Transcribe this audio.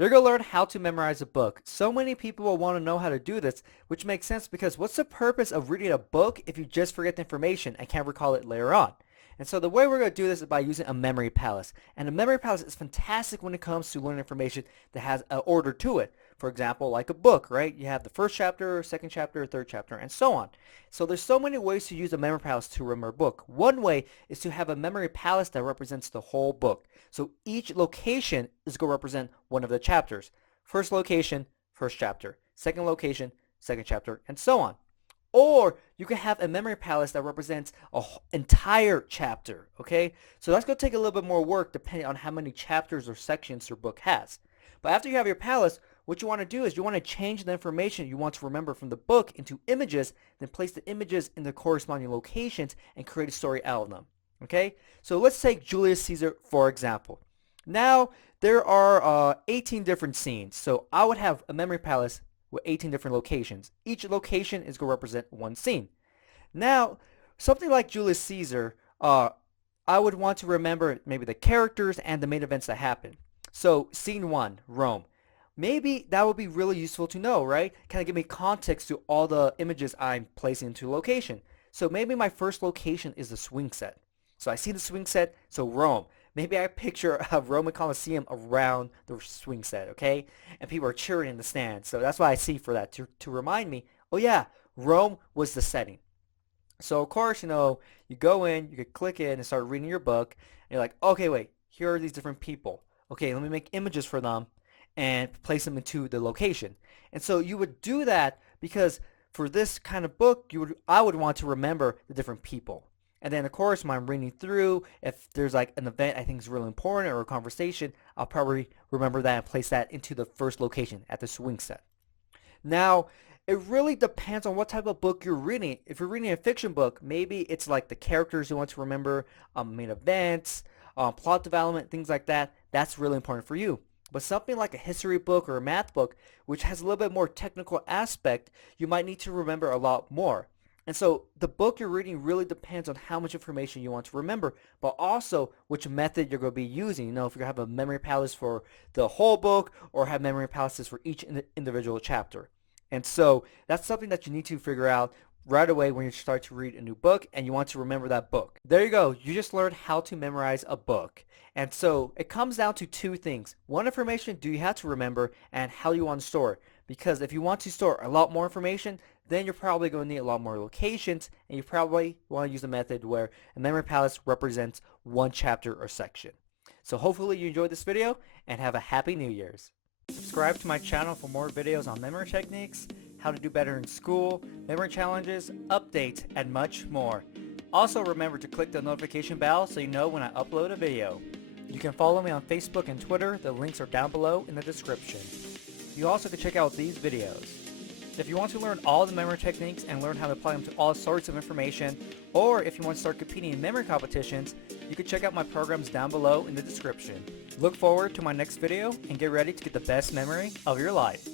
You're going to learn how to memorize a book. So many people will want to know how to do this, which makes sense because what's the purpose of reading a book if you just forget the information and can't recall it later on? And so the way we're going to do this is by using a memory palace. And a memory palace is fantastic when it comes to learning information that has an order to it. For example, like a book, right? You have the first chapter, second chapter, third chapter, and so on. So there's so many ways to use a memory palace to remember a book. One way is to have a memory palace that represents the whole book. So each location is going to represent one of the chapters. First location, first chapter. Second location, second chapter, and so on. Or you can have a memory palace that represents an entire chapter, okay? So that's going to take a little bit more work depending on how many chapters or sections your book has. But after you have your palace, what you want to do is you want to change the information you want to remember from the book into images, then place the images in the corresponding locations and create a story out of them. Okay? So let's take Julius Caesar for example. Now there are 18 different scenes. So I would have a memory palace with 18 different locations. Each location is going to represent one scene. Now, something like Julius Caesar, I would want to remember maybe the characters and the main events that happen. So scene 1, Rome. Maybe that would be really useful to know, right? Kind of give me context to all the images I'm placing into a location. So maybe my first location is the swing set. So I see the swing set, so Rome. Maybe I picture a Roman Colosseum around the swing set, okay? And people are cheering in the stands. So that's why I see for that, to remind me, oh yeah, Rome was the setting. So of course, you go in, you could click in and start reading your book, and you're like, okay, wait, here are these different people. Okay, let me make images for them and place them into the location. And so you would do that because for this kind of book, I would want to remember the different people. And then of course when I'm reading through, if there's like an event I think is really important or a conversation, I'll probably remember that and place that into the first location at the swing set. Now, it really depends on what type of book you're reading. If you're reading a fiction book, maybe it's like the characters you want to remember, main events, plot development, things like that. That's really important for you. But something like a history book or a math book, which has a little bit more technical aspect, you might need to remember a lot more. And so the book you're reading really depends on how much information you want to remember, but also which method you're going to be using. If you have a memory palace for the whole book or have memory palaces for each individual chapter. And so that's something that you need to figure out right away when you start to read a new book and you want to remember that book. There you go. You just learned how to memorize a book. And so it comes down to two things. What information do you have to remember and how do you want to store it? Because if you want to store a lot more information, then you're probably going to need a lot more locations and you probably want to use a method where a memory palace represents one chapter or section. So hopefully you enjoyed this video and have a happy New Year's. Subscribe to my channel for more videos on memory techniques, how to do better in school, memory challenges, updates, and much more. Also remember to click the notification bell so you know when I upload a video. You can follow me on Facebook and Twitter. The links are down below in the description. You also can check out these videos. If you want to learn all the memory techniques and learn how to apply them to all sorts of information, or if you want to start competing in memory competitions, you can check out my programs down below in the description. Look forward to my next video and get ready to get the best memory of your life.